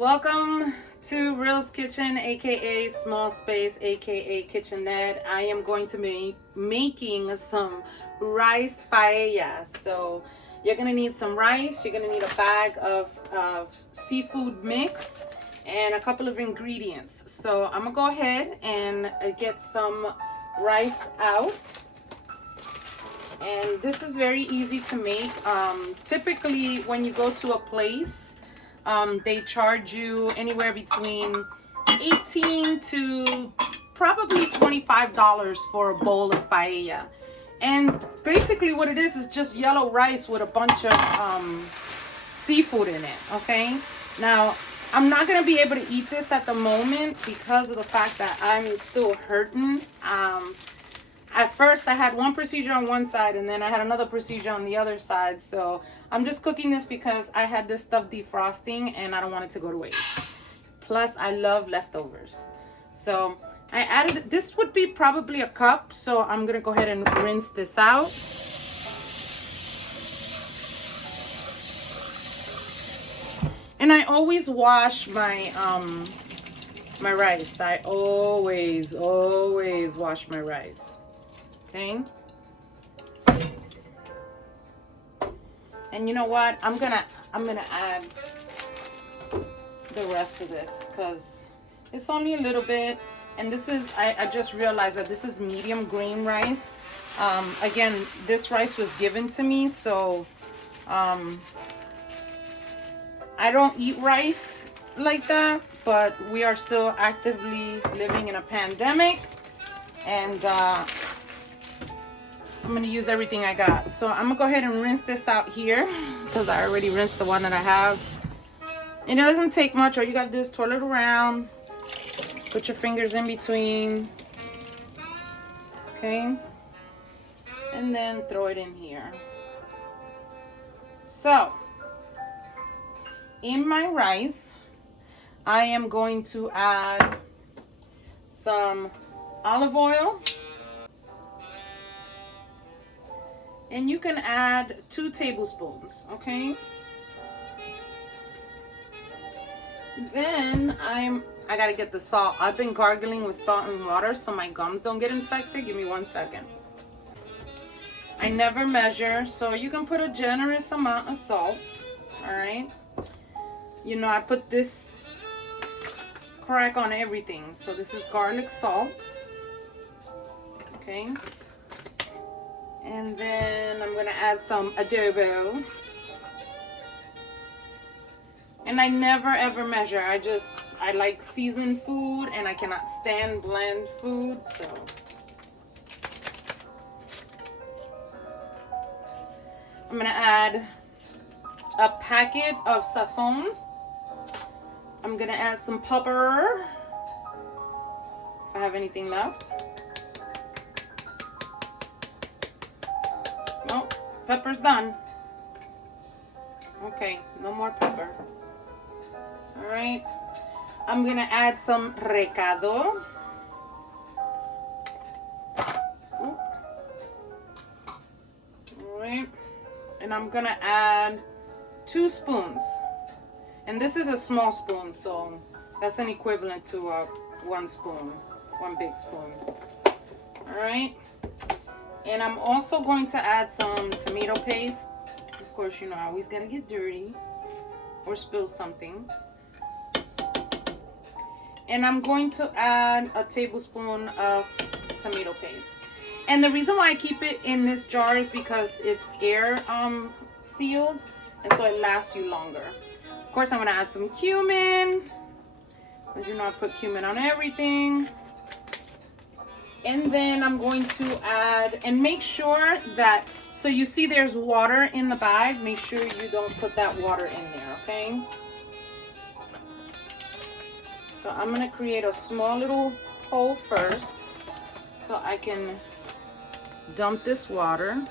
Welcome to Real's Kitchen, aka Small Space, aka Kitchenette. I am going to be making some rice paella. So you're gonna need some rice, you're gonna need a bag of seafood mix, and a couple of ingredients. So I'm gonna go ahead and get some rice out. And this is very easy to make. Typically when you go to a place, they charge you anywhere between $18 to probably $25 for a bowl of paella. And basically what it is just yellow rice with a bunch of seafood in it, okay? Now, I'm not gonna be able to eat this at the moment because of the fact that I'm still hurting. At first I had one procedure on one side and then I had another procedure on the other side. So I'm just cooking this because I had this stuff defrosting and I don't want it to go to waste. Plus I love leftovers. So I added, this would be probably a cup. So I'm gonna go ahead and rinse this out. And I always wash my my rice. I always wash my rice. Okay. And you know what? I'm gonna add the rest of this because it's only a little bit. And this is, I just realized that this is medium grain rice. Again, this rice was given to me, so I don't eat rice like that, but we are still actively living in a pandemic, and I'm gonna use everything I got. So I'm gonna go ahead and rinse this out here because I already rinsed the one that I have. And it doesn't take much. All you gotta do is twirl it around, put your fingers in between, okay, and then throw it in here. So in my rice, I am going to add some olive oil. And you can add 2 tablespoons, okay? Then I gotta get the salt. I've been gargling with salt and water so my gums don't get infected. Give me 1 second. I never measure, so you can put a generous amount of salt, all right? You know, I put this crack on everything. So this is garlic salt, okay? And then I'm gonna add some adobo. And I never ever measure. I like seasoned food and I cannot stand bland food, so. I'm gonna add a packet of sazon. I'm gonna add some pepper, if I have anything left. No, pepper's done. Okay, no more pepper. All right, I'm gonna add some recado. All right, and I'm gonna add 2 spoons. And this is a small spoon, so that's an equivalent to 1 spoon, 1 big spoon. All right. And I'm also going to add some tomato paste. Of course, you know, I always gotta get dirty or spill something. And I'm going to add a tablespoon of tomato paste. And the reason why I keep it in this jar is because it's air sealed, and so it lasts you longer. Of course, I'm gonna add some cumin, because you know I put cumin on everything. And then I'm going to add, and make sure that, so you see there's water in the bag, make sure you don't put that water in there, okay? So I'm gonna create a small little hole first so I can dump this water.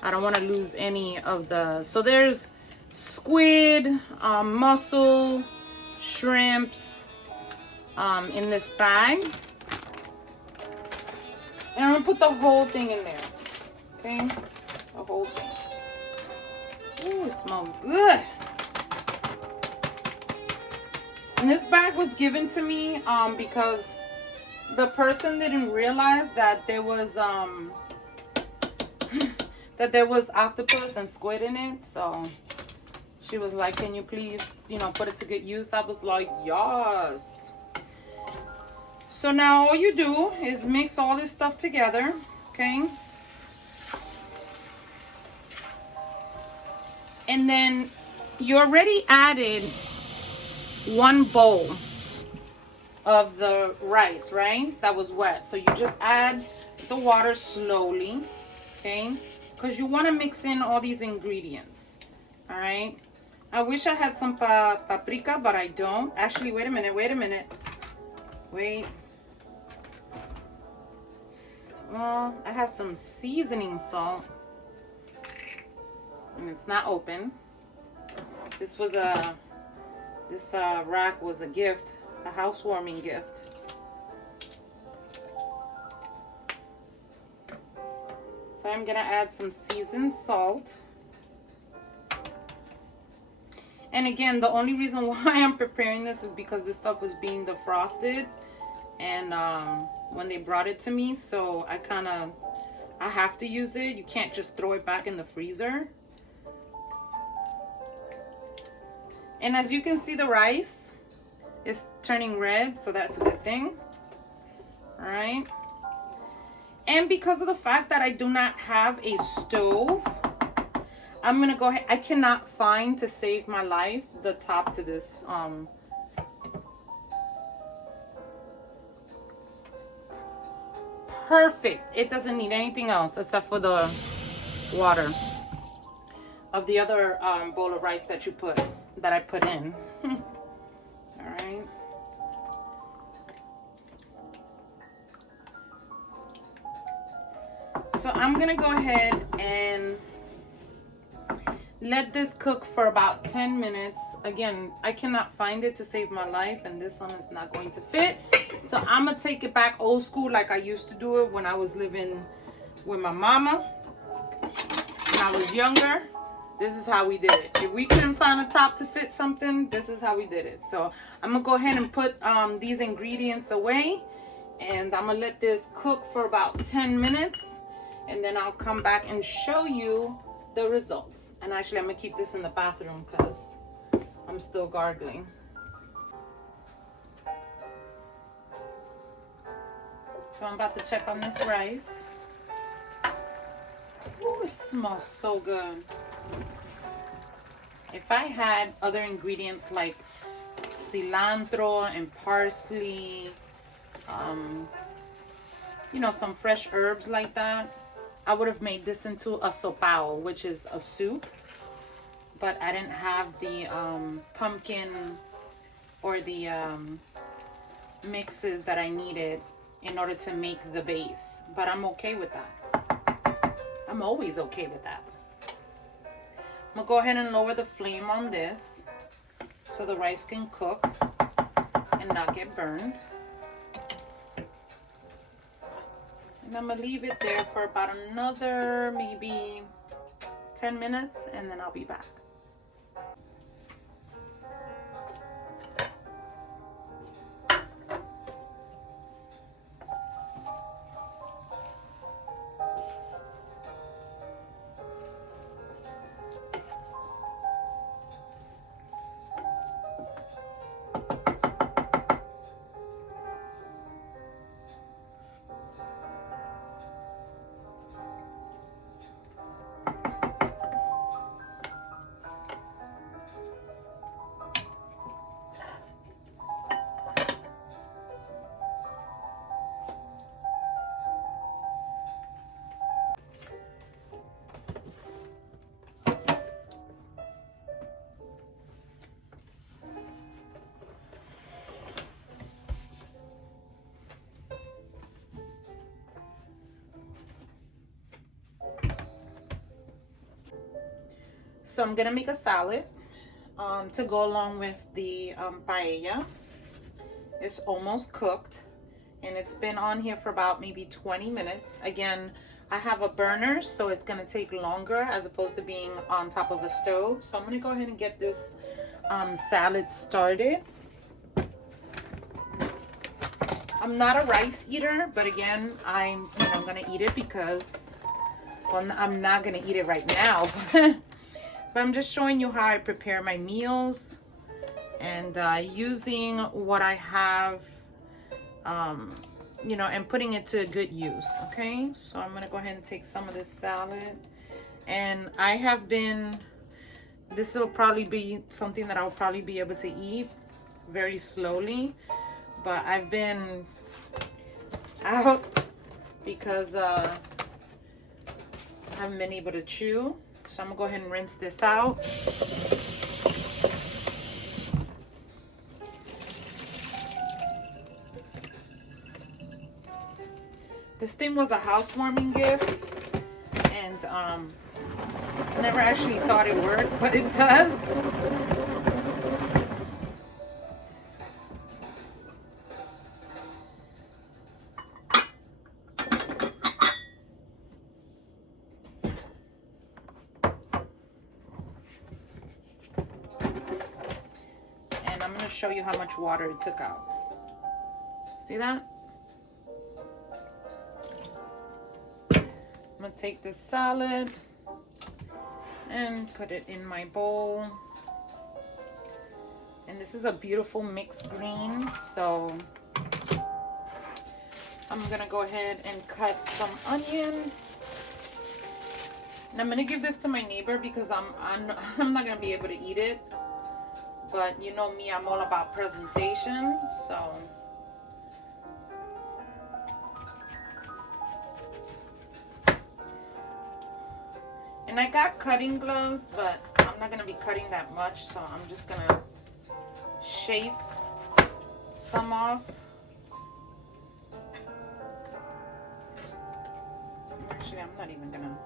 I don't want to lose any of the, so there's squid, mussel, shrimps, in this bag, and I'm gonna put the whole thing in there, okay? The whole thing. Ooh, it smells good. And this bag was given to me because the person didn't realize that there was octopus and squid in it. So she was like, can you please, put it to good use? I was like, yes. So now all you do is mix all this stuff together, okay? And then you already added 1 bowl of the rice, right? That was wet. So you just add the water slowly, okay? Because you want to mix in all these ingredients, all right? I wish I had some paprika, but I don't. Actually, wait a minute. Wait. Well, I have some seasoning salt, and it's not open. This rack was a gift, a housewarming gift. So I'm gonna add some seasoned salt. And again, the only reason why I'm preparing this is because this stuff was being defrosted, and when they brought it to me, so I have to use it. You can't just throw it back in the freezer. And as you can see, the rice is turning red, so that's a good thing. All right. And because of the fact that I do not have a stove, I'm gonna go ahead. I cannot find, to save my life, the top to this perfect. It doesn't need anything else except for the water of the other bowl of rice that I put in. All right. So I'm gonna go ahead and let this cook for about 10 minutes. Again, I cannot find it to save my life, and this one is not going to fit. So I'm gonna take it back old school like I used to do it when I was living with my mama. When I was younger, this is how we did it. If we couldn't find a top to fit something, this is how we did it. So I'm gonna go ahead and put these ingredients away, and I'm gonna let this cook for about 10 minutes, and then I'll come back and show you the results. And actually, I'm gonna keep this in the bathroom because I'm still gargling. So I'm about to check on this rice. Ooh, it smells so good. If I had other ingredients like cilantro and parsley, some fresh herbs like that, I would have made this into a sopao, which is a soup. But I didn't have the pumpkin or the mixes that I needed in order to make the base. But I'm okay with that. I'm always okay with that. I'm gonna go ahead and lower the flame on this so the rice can cook and not get burned. And I'm gonna leave it there for about another maybe 10 minutes, and then I'll be back. So I'm gonna make a salad to go along with the paella. It's almost cooked, and it's been on here for about maybe 20 minutes. Again, I have a burner, so it's gonna take longer as opposed to being on top of a stove. So I'm gonna go ahead and get this salad started. I'm not a rice eater, but again, I'm gonna eat it because, well, I'm not gonna eat it right now. But I'm just showing you how I prepare my meals and using what I have, and putting it to good use. Okay, so I'm gonna go ahead and take some of this salad, and I have been, this will probably be something that I'll probably be able to eat very slowly, but I've been out because I haven't been able to chew. So I'm gonna go ahead and rinse this out. This thing was a housewarming gift, and never actually thought it worked, but it does. And I'm going to show you how much water it took out. See that? I'm going to take this salad and put it in my bowl. And this is a beautiful mixed green, so I'm gonna go ahead and cut some onion. And I'm gonna give this to my neighbor because I'm not gonna be able to eat it. But you know me, I'm all about presentation, so. And I got cutting gloves, but I'm not gonna be cutting that much, so I'm just gonna shave some off. Actually, I'm not even gonna.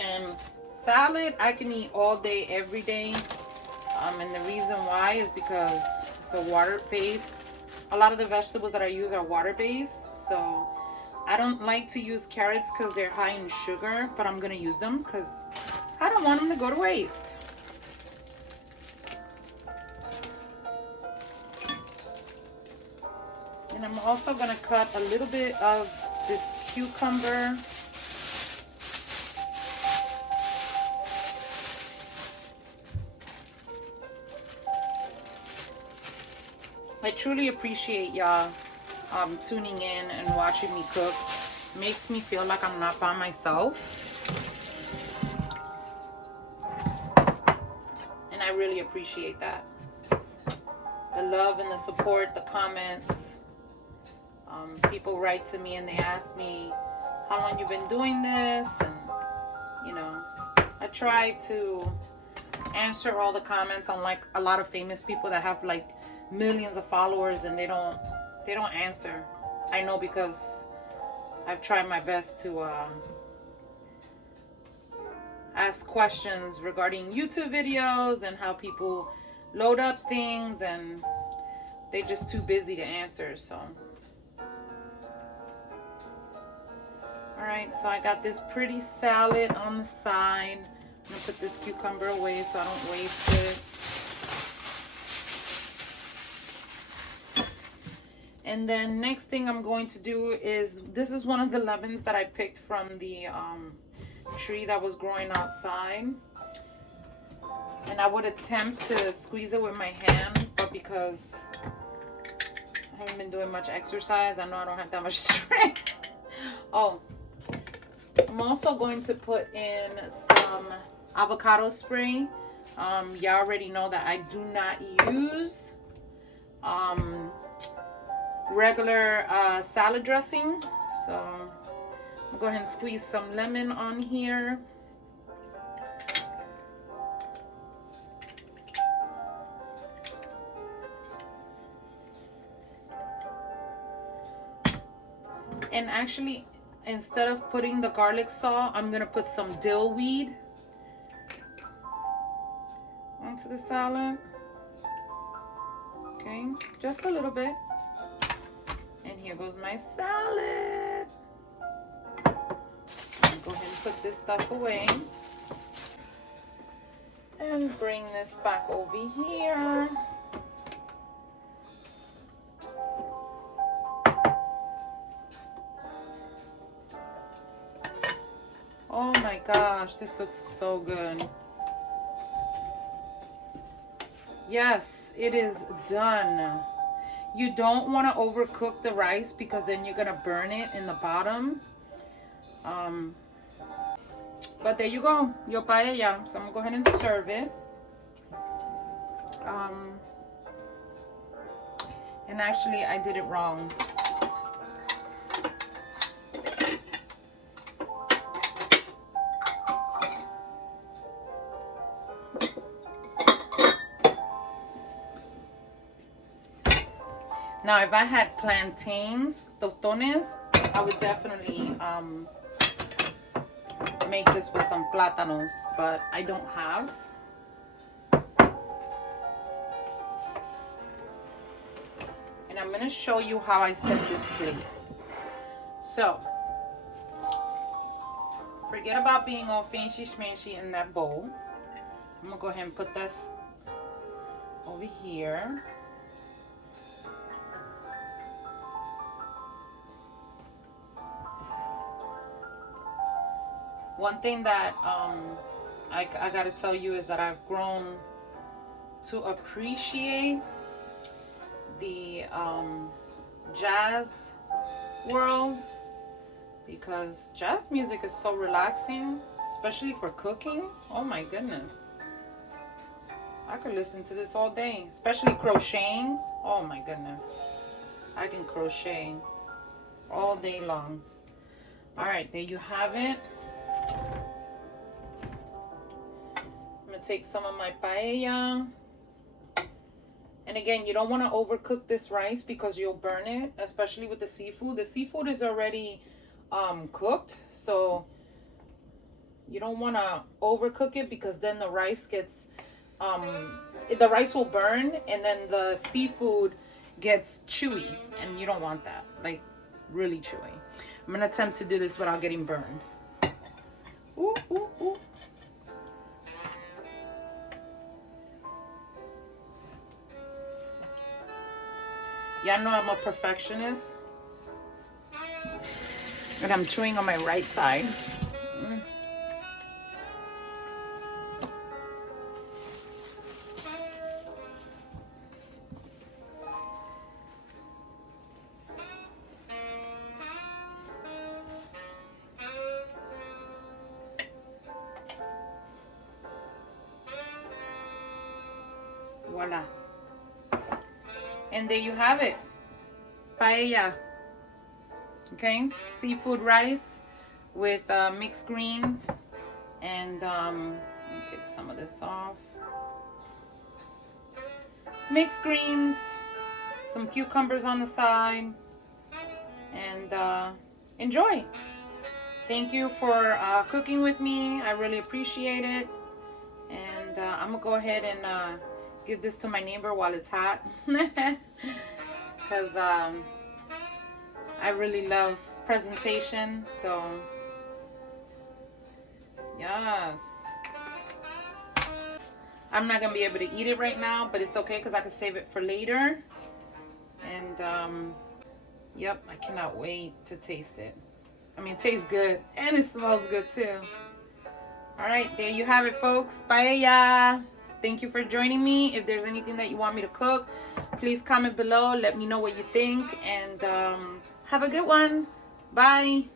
And salad, I can eat all day, every day. And the reason why is because it's a water-based. A lot of the vegetables that I use are water-based. So I don't like to use carrots because they're high in sugar, but I'm going to use them because I don't want them to go to waste. And I'm also going to cut a little bit of this cucumber. I truly appreciate y'all tuning in and watching me cook. Makes me feel like I'm not by myself. And I really appreciate that. The love and the support, the comments. People write to me and they ask me how long you've been doing this, and I try to answer all the comments. Unlike a lot of famous people that have like millions of followers and they don't answer. I know because I've tried my best to ask questions regarding YouTube videos and how people load up things, and they're just too busy to answer. So alright, so I got this pretty salad on the side. I'm gonna put this cucumber away so I don't waste it. And then next thing I'm going to do is, this is one of the lemons that I picked from the tree that was growing outside. And I would attempt to squeeze it with my hand, but because I haven't been doing much exercise, I know I don't have that much strength. Oh, I'm also going to put in some avocado spray. Y'all already know that I do not use regular salad dressing, so I'll go ahead and squeeze some lemon on here. And actually, instead of putting the garlic salt, I'm gonna put some dill weed onto the salad. Okay, just a little bit. And here goes my salad. put this stuff away and bring this back over here. Oh my gosh, this looks so good. Yes, it is done. You don't want to overcook the rice because then you're gonna burn it in the bottom. But there you go, your paella. So I'm gonna go ahead and serve it. And actually I did it wrong. Now, if I had plantains, tostones, I would definitely make this with some plátanos, but I don't have. And I'm gonna show you how I set this plate. So, forget about being all fancy schmancy in that bowl. I'm gonna go ahead and put this over here. One thing that I gotta tell you is that I've grown to appreciate the jazz world, because jazz music is so relaxing, especially for cooking. Oh my goodness, I could listen to this all day, especially crocheting. Oh my goodness, I can crochet all day long. All right, there you have it. I'm gonna take some of my paella. And again, you don't want to overcook this rice because you'll burn it, especially with the seafood. The seafood is already cooked, so you don't want to overcook it because then the rice gets, the rice will burn and then the seafood gets chewy, and you don't want that, like really chewy. I'm gonna attempt to do this without getting burned. Ooh, ooh, ooh. Y'all know I'm a perfectionist, and I'm chewing on my right side. Voila. And there you have it, paella. Okay, seafood rice with mixed greens, and let me take some of this off. Mixed greens, some cucumbers on the side, and enjoy. Thank you for cooking with me. I really appreciate it. And I'm gonna go ahead and give this to my neighbor while it's hot, because I really love presentation. So yes, I'm not gonna be able to eat it right now, but it's okay because I can save it for later. And yep, I cannot wait to taste it. I mean, it tastes good and it smells good too. All right, there you have it, folks. Paella. Thank you for joining me. If there's anything that you want me to cook, please comment below. Let me know what you think, and have a good one. Bye.